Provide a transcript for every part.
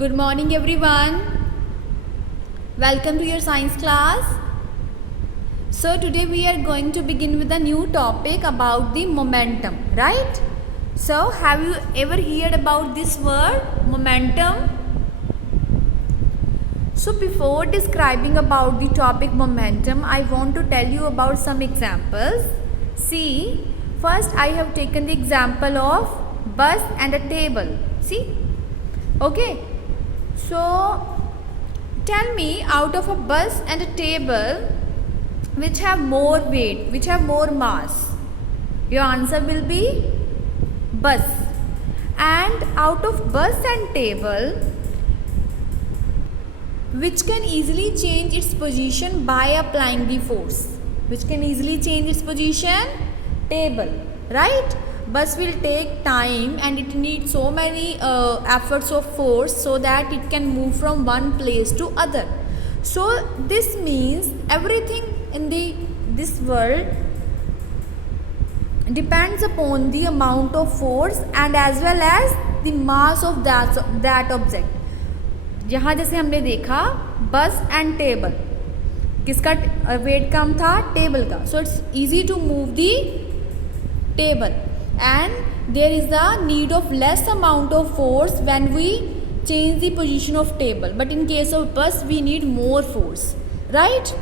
Good morning everyone. Welcome to your science class. So today we are going to begin with a new topic about the momentum, right? So have you ever heard about this word momentum? So before describing about the topic momentum, I want to tell you about some examples. See, first I have taken the example of bus and a table. See? Okay. So tell me, out of a bus and a table, which have more weight, which have more mass? Your answer will be bus. And out of bus and table, which can easily change its position by applying the force? Which can easily change its position? Table, right? Bus will take time and it needs so many efforts of force so that it can move from one place to other. So this means everything in this world depends upon the amount of force and as well as the mass of that object. यहाँ जैसे हमने देखा bus and table, किसका weight कम था? Table का. So it's easy to move the table and there is the need of less amount of force when we change the position of table, but in case of bus we need more force, right?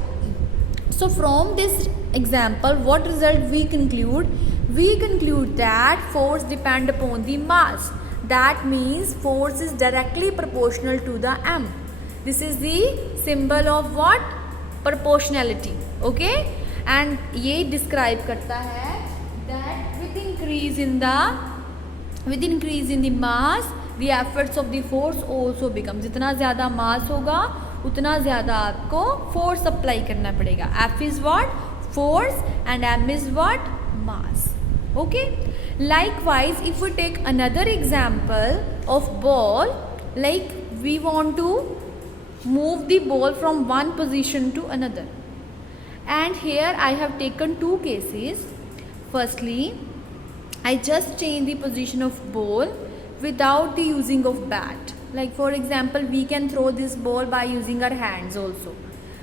So from this example, what result we conclude? We conclude that force depend upon the mass. That means force is directly proportional to the m. This is the symbol of what? Proportionality. Okay, and ये describe करता है that with increase in the mass, the efforts of the force also become. जितना ज़्यादा mass होगा उतना ज़्यादा आपको force apply करना पड़ेगा. F is what? Force and m is what? Mass. Okay. Likewise, if we take another example of ball, like we want to move the ball from one position to another, and here I have taken two cases. Firstly, I just change the position of ball without the using of bat. Like for example, we can throw this ball by using our hands also,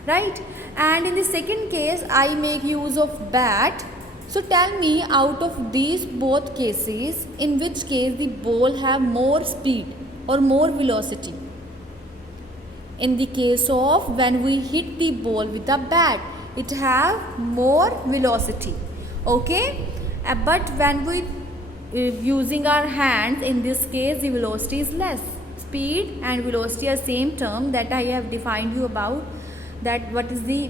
right? And in the second case, I make use of bat. So tell me, out of these both cases, in which case the ball have more speed or more velocity? In the case of when we hit the ball with a bat, it have more velocity. Okay, but when we using our hands, in this case the velocity is less. Speed and velocity are same term that I have defined you about, that what is the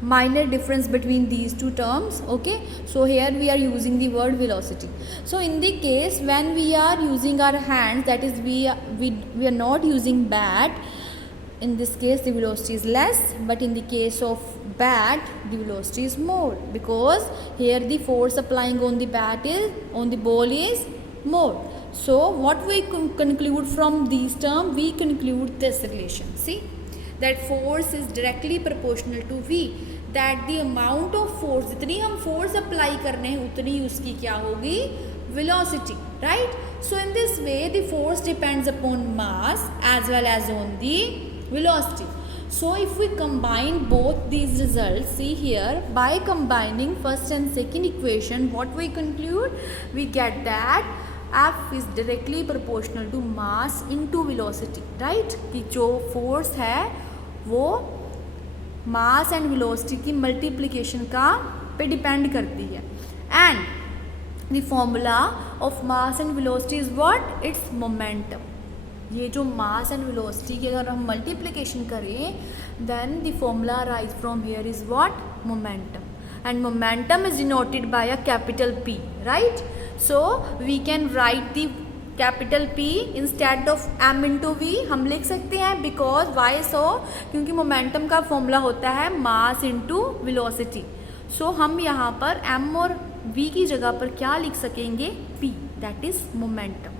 minor difference between these two terms. Okay, so here we are using the word velocity. So in the case when we are using our hands, that is we are not using bat, in this case the velocity is less, but in the case of bat the velocity is more, because here the force applying on the ball is more. So what we conclude from these terms? We conclude this relation. See, that force is directly proportional to v, that the amount of force, जितनी हम force apply करने हैं उतनी उसकी क्या होगी? Velocity, right? So in this way the force depends upon mass as well as on the velocity. So if we combine both these results, see here, by combining first and second equation, what we conclude? We get that F is directly proportional to mass into velocity, right? कि जो force है वो mass and velocity की multiplication का पे depend करती है. And the formula of mass and velocity is what? It's momentum. ये जो मास एंड वेलोसिटी की अगर हम मल्टीप्लिकेशन करें, then the formula rise from here is what? Momentum. And momentum is denoted by a capital P, right? So we can write the capital P instead of m into v. हम लिख सकते हैं because why सो? क्योंकि momentum का formula होता है mass into velocity. सो हम यहाँ पर m और v की जगह पर क्या लिख सकेंगे? P, that is momentum.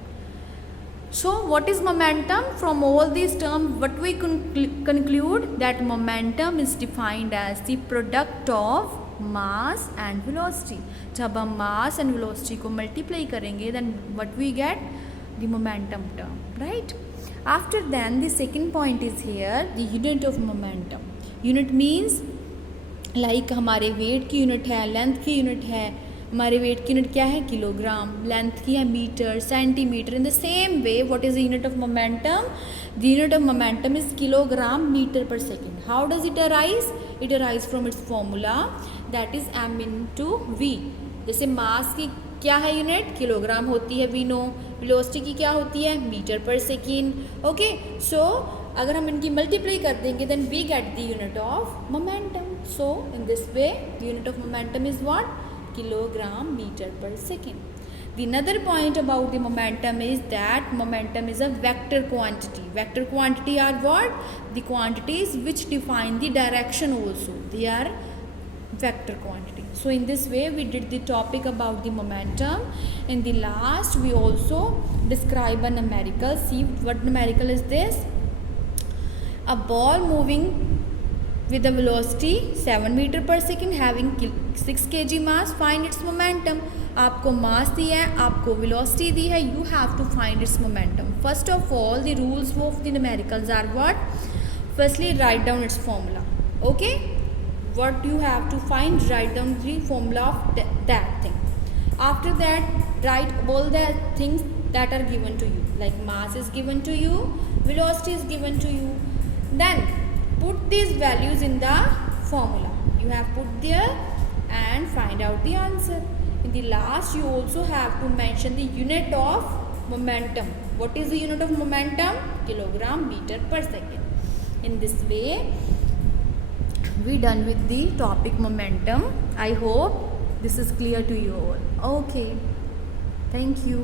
So what is momentum? From all these terms, what we conclude? That momentum is defined as the product of mass and velocity. जब हम mass and velocity को multiply करेंगे, then what we get? the momentum term, right? After then the second point is here, the unit of momentum. Unit means like हमारे wait की unit है, length की unit है. हमारे वेट की unit क्या है? किलोग्राम. लेंथ की है metre, centimetre. In the same way what is the unit of momentum? The unit of momentum is kilogram metre per second. How does it arise? It arise from its formula that is m into v. जैसे मास की क्या है unit? Kilogram होती है, we know. Velocity की क्या होती है? Metre per second. ओके, सो अगर हम इनकी मल्टीप्लाई कर देंगे then we get the unit of momentum. So in this way the unit of momentum is what? Kilogram metre per second. The another point about the momentum is that momentum is a vector quantity. Vector quantity are what? The quantities which define the direction also. They are vector quantity. So in this way we did the topic about the momentum. In the last we also describe a numerical. See what numerical is this? A ball moving with a velocity 7 meter per second having 6 kg mass. Find its momentum. आपको मास दिया है, आपको velocity दी है, you have to find its momentum. First of all the rules of the numericals are what? Firstly write down its formula. Okay, what you have to find? Write down the formula of that thing. After that write all the things that are given to you, like mass is given to you, velocity is given to you. Then put these values in the formula. You have put there and find out the answer. In the last you also have to mention the unit of momentum. What is the unit of momentum? Kilogram meter per second. In this way we done with the topic momentum. I hope this is clear to you all. Okay, thank you.